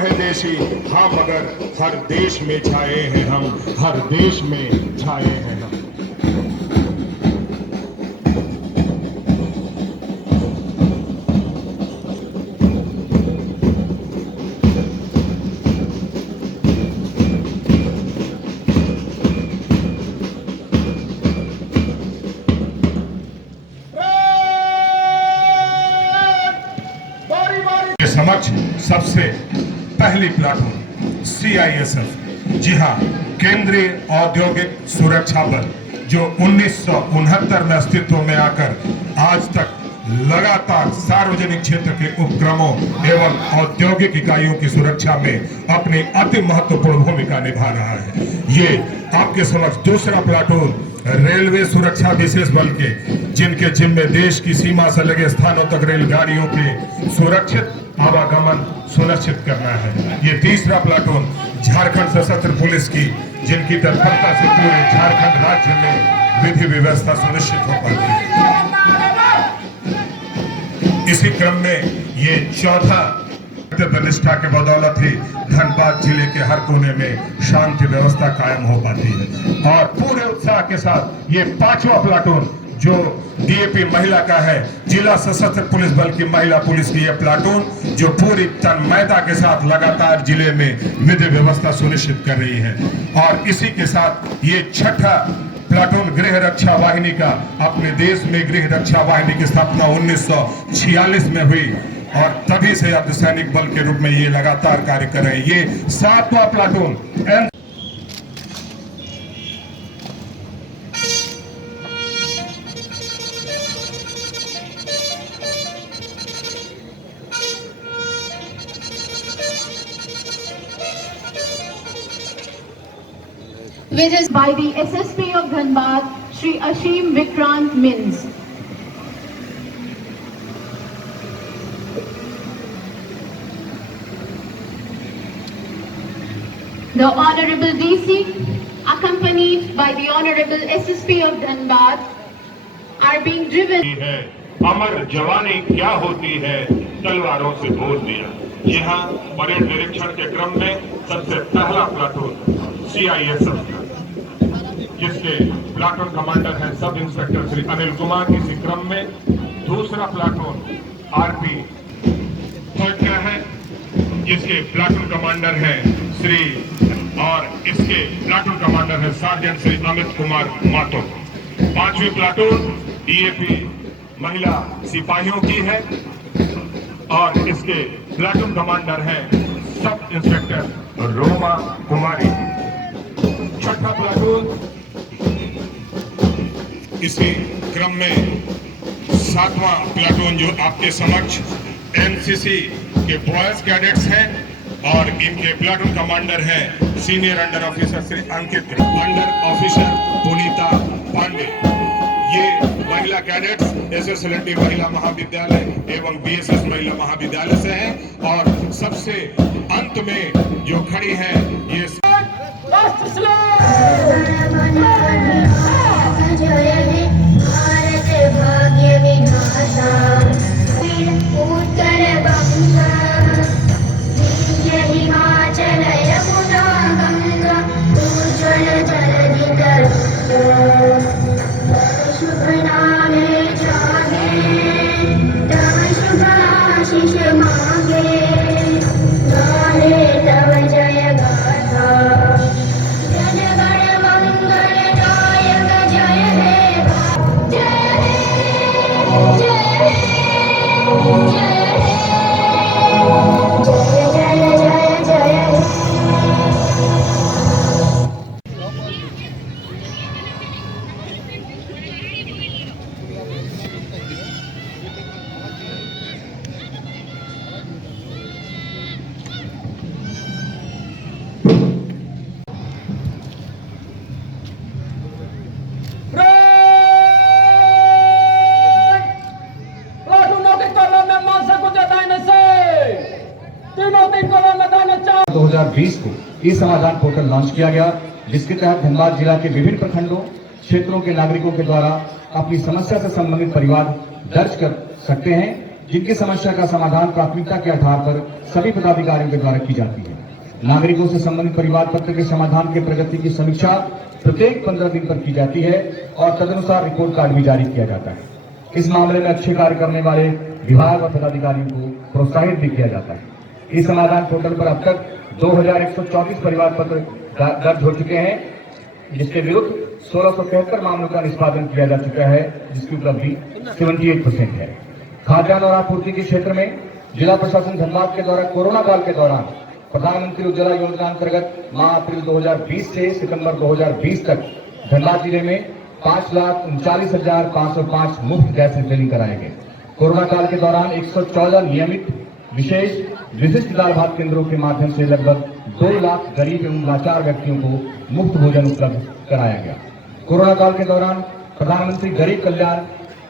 है देशी, हाँ मगर हर देश में छाए हैं हम, हर देश में छाए हैं हम। समक्ष सबसे पहली प्लाटून CISF, जी हाँ, केंद्रीय औद्योगिक सुरक्षा बल, जो 1969 में अस्तित्व में आकर आज तक लगातार सार्वजनिक क्षेत्र के उपक्रमों एवं औद्योगिक इकाइयों की सुरक्षा में अपनी अति महत्वपूर्ण भूमिका निभा रहा है। ये आपके समक्ष दूसरा प्लाटून रेलवे सुरक्षा विशेष बल के, जिनके जिम्मे देश की सीमा से लगे स्थानों तक रेलगाड़ियों के सुरक्षित आवागमन सुनिश्चित करना है। ये तीसरा प्लाटून झारखंड सशस्त्र पुलिस की, जिनकी तत्परता से पूरे झारखंड राज्य में विधि व्यवस्था सुनिश्चित हो पाती है। इसी क्रम में ये चौथा निष्ठा के बदौलत ही धनबाद जिले के हर कोने में शांति व्यवस्था कायम हो पाती है। और पूरे उत्साह के साथ ये पांचवा प्लाटून जो DAP महिला का है, जिला सशस्त्र पुलिस बल की महिला पुलिस की यह प्लाटून, जो पूरी तन्मयता के साथ लगातार जिले में विधि व्यवस्था सुनिश्चित कर रही है। और इसी के साथ ये छठा प्लाटून गृह रक्षा वाहिनी का, अपने देश में गृह रक्षा वाहिनी की स्थापना 1946 में हुई और तभी से अर्धसैनिक बल के रूप में ये लगातार कार्य कर रहे हैं। ये सातवां platoon which is by the SSP of Dhanbad, Shri Ashim Vikrant Mins. The Honorable DC, accompanied by the Honorable SSP of Dhanbad, are being driven. अमर जवानी क्या होती है, तलवारों से बोल दिया। यहाँ परेड निरीक्षण के क्रम में सबसे पहला प्लाटून CISF, जिसके प्लाटून कमांडर हैं सब इंस्पेक्टर श्री अनिल कुमार। इसी क्रम में दूसरा प्लाटून RP फौज का है, जिसके प्लाटून कमांडर हैं श्री, और इसके प्लाटून कमांडर हैं सार्जेंट श्री अमित कुमार मातो। पांचवी प्लाटून DAP महिला सिपाहियों की है और इसके प्लाटून कमांडर हैं सब इंस्पेक्टर रोमा कुमारी। छठा प्लाटून, इसी क्रम में सातवां प्लाटून जो आपके समक्ष NCC के बॉयज कैडेट्स हैं और इनके प्लाटून कमांडर हैं सीनियर अंडर ऑफिसर श्री अंकित, अंडर ऑफिसर पुनीता पांडे। ये महिला कैडेट्स SSLT महिला महाविद्यालय एवं BSS महिला महाविद्यालय से हैं। और सबसे अंत में जो खड़ी है ये को ई-समाधान पोर्टल लॉन्च किया गया, जिसके तहत धनबाद जिला के विभिन्न प्रखंडों क्षेत्रों के नागरिकों के द्वारा अपनी समस्या से संबंधित परिवाद दर्ज कर सकते हैं। जिनकी समस्या का समाधान प्राथमिकता के आधार पर सभी पदाधिकारियों के द्वारा की जाती है। नागरिकों से संबंधित परिवार पत्र के समाधान के प्रगति की समीक्षा प्रत्येक 15 दिन पर की जाती है और तदनुसार रिपोर्ट कार्ड भी जारी किया जाता है। इस मामले में अच्छे कार्य करने वाले विभाग और पदाधिकारियों को प्रोत्साहित भी किया जाता है। इस समाधान पोर्टल पर अब तक 2134 परिवार पत्र दर्ज हो चुके हैं, जिसके विरुद्ध 1673 मामलों का निष्पादन किया जा चुका है, जिसकी उपलब्धि 78% है। खाद्यान्न और आपूर्ति के क्षेत्र में जिला प्रशासन धनबाद के द्वारा कोरोना काल के दौरान प्रधानमंत्री उज्ज्वला योजना अंतर्गत माह अप्रैल 2020 से सितंबर 2020 तक धनबाद जिले में 5,39,505 मुफ्त गैस रिफिलिंग कराए गए। कोरोना काल के दौरान 114 नियमित विशेष विशिष्ट दाल भात केंद्रों के माध्यम से लगभग 2 लाख गरीब एवं लाचार व्यक्तियों को मुफ्त भोजन उपलब्ध कराया गया। कोरोना काल के दौरान प्रधानमंत्री गरीब कल्याण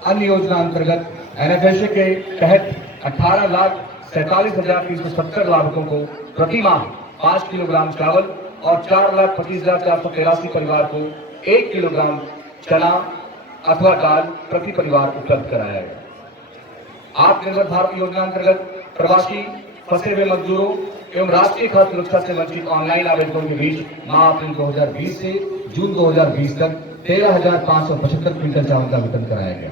अन्न योजना अंतर्गत NFSA के तहत 18,47,370 लाभुकों को प्रति माह 5 किलोग्राम चावल और 4,25,483 परिवार को 1 किलोग्राम चना अथवा दाल प्रति परिवार उपलब्ध कराया गया। आत्मनिर्भर भारत योजना अंतर्गत प्रवासी फंसे हुए मजदूरों एवं राष्ट्रीय खाद्य सुरक्षा से वंचित ऑनलाइन आवेदकों के बीच माह अप्रैल 2020 से जून 2020 तक 13,575 क्विंटल चावल का वितरण कराया गया।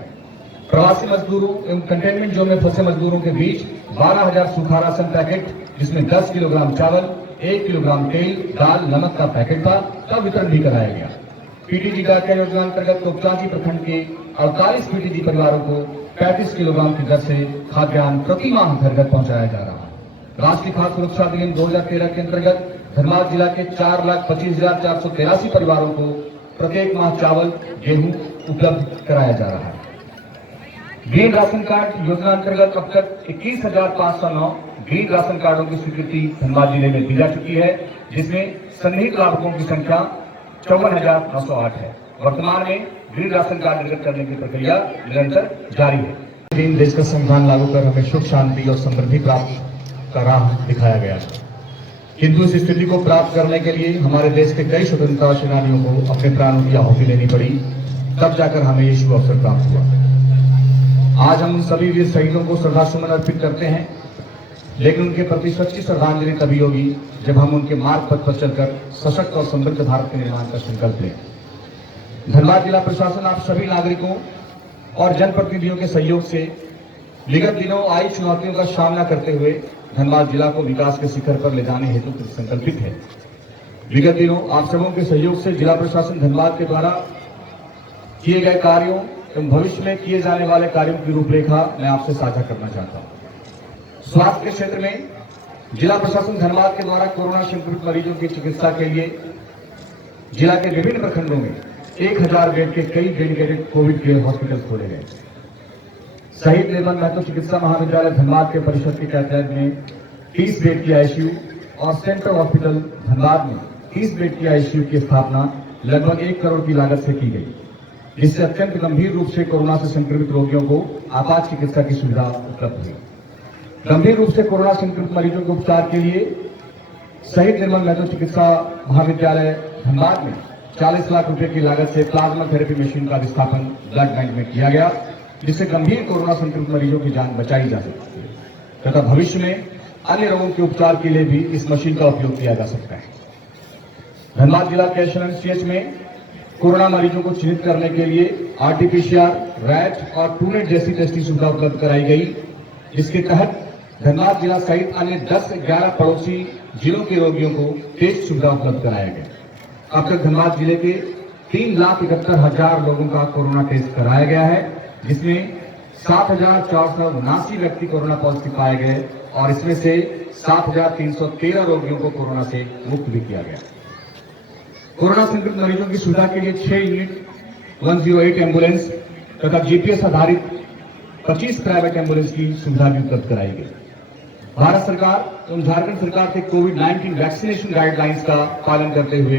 प्रवासी मजदूरों एवं कंटेनमेंट जोन में फंसे मजदूरों के बीच 12,000 सूखा राशन पैकेट, जिसमें 10 किलोग्राम चावल, 1 किलोग्राम तेल, दाल, नमक का पैकेट था, का वितरण भी कराया गया। पीटीजी डाकिया योजना अंतर्गत तोपचांची प्रखंड के 48 पीटीजी परिवारों को 35 किलोग्राम की दर से खाद्यान्न प्रति माह घर घर पहुंचाया जा रहा है। राष्ट्रीय खाद्य सुरक्षा अधिनियम 2013 के अंतर्गत धनबाद जिला के 4,25,483 परिवारों को प्रत्येक माह चावल, गेहूं उपलब्ध कराया जा रहा है। ग्रीन राशन कार्ड योजना अंतर्गत अब तक 21,509 ग्रीन राशन कार्डों की स्वीकृति धनबाद जिले में दी जा चुकी है, जिसमें सन्निहित लाभुकों की संख्या 54,908 है। वर्तमान में ग्रीन राशन कार्ड निर्गत करने की प्रक्रिया निरंतर जारी है। देश का संविधान लागू कर हमें सुख, शांति और समृद्धि प्राप्त का राह दिखाया गया है, किंतु इस स्थिति को प्राप्त करने के लिए हमारे देश के कई स्वतंत्रता सेनानियों को अपने प्राणों की आहुति लेनी पड़ी, तब जाकर हमें ये शुभ अवसर प्राप्त हुआ। आज हम उन सभी वीर शहीदों को श्रद्धासुमन अर्पित करते हैं, लेकिन उनके प्रति सच्ची श्रद्धांजलि तभी होगी जब हम उनके मार्ग पथ पर चलकर सशक्त और समृद्ध भारत के निर्माण का संकल्प लें। धनबाद जिला प्रशासन आप सभी नागरिकों और जनप्रतिनिधियों के सहयोग से विगत दिनों आई चुनौतियों का सामना करते हुए धनबाद जिला को विकास के शिखर पर ले जाने हेतु संकल्पित है। विगत दिनों आप सबों के सहयोग से जिला प्रशासन धनबाद के द्वारा किए गए कार्यों एवं भविष्य में किए जाने वाले कार्यों की रूपरेखा मैं आपसे साझा करना चाहता हूं। स्वास्थ्य के क्षेत्र में जिला प्रशासन धनबाद के द्वारा कोरोना संक्रमित मरीजों की चिकित्सा के लिए जिला के विभिन्न प्रखंडों में 1000 बेड के कई डेडिकेटेड कोविड केयर हॉस्पिटल खोले गए। शहीद निर्मल महतो चिकित्सा महाविद्यालय धनबाद के परिषद के तहत में 30 बेड की ICU और सेंट्रल हॉस्पिटल धनबाद में 30 बेड की ICU की स्थापना लगभग 1 करोड़ की लागत से की गई, जिससे अत्यंत गंभीर रूप से कोरोना से संक्रमित रोगियों को आपात चिकित्सा की सुविधा उपलब्ध हुई। गंभीर रूप से कोरोना संक्रमित मरीजों के उपचार के लिए शहीद निर्मल महतो चिकित्सा महाविद्यालय धनबाद में 40 लाख रुपए की लागत से प्लाज्मा थेरेपी मशीन का स्थापन ब्लड बैंक में किया गया, जिससे गंभीर कोरोना संक्रमित मरीजों की जान बचाई जा सकती है तथा भविष्य में अन्य रोगों के उपचार के लिए भी इस मशीन का उपयोग किया जा सकता है। धनबाद जिला के SLNCH में कोरोना मरीजों को चिन्हित करने के लिए RT-PCR, RAT और TrueNet जैसी टेस्टिंग सुविधा उपलब्ध कराई गई, जिसके तहत धनबाद जिला सहित अन्य 10-11 पड़ोसी जिलों के रोगियों को टेस्ट सुविधा उपलब्ध कराया गया। अब तक धनबाद जिले के 3,71,000 लोगों का कोरोना टेस्ट कराया गया है, जिसमें 7,479 व्यक्ति कोरोना पॉजिटिव पाए गए और इसमें से 7,313 रोगियों को कोरोना से मुक्त भी किया गया। कोरोना संक्रमित मरीजों की सुविधा के लिए 6 यूनिट 108 एम्बुलेंस तथा GPS आधारित 25 प्राइवेट एम्बुलेंस की सुविधा भी उपलब्ध कराई गई। भारत सरकार एवं झारखंड सरकार के कोविड-19 वैक्सीनेशन गाइडलाइंस का पालन करते हुए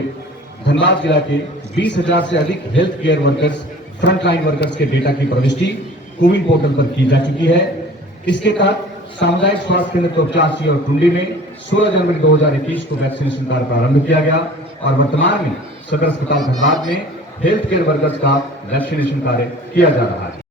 धनबाद जिला के 20,000 से अधिक health care workers, frontline workers के डेटा की प्रविष्टि कोविन पोर्टल पर की जा चुकी है। इसके तहत सामुदायिक स्वास्थ्य केंद्र तोपचांची और टुंडी में 16 जनवरी 2021 को वैक्सीनेशन कार्य प्रारंभ किया गया और वर्तमान में सदर अस्पताल धनबाद में हेल्थ केयर वर्कर्स का वैक्सीनेशन कार्य किया जा रहा है।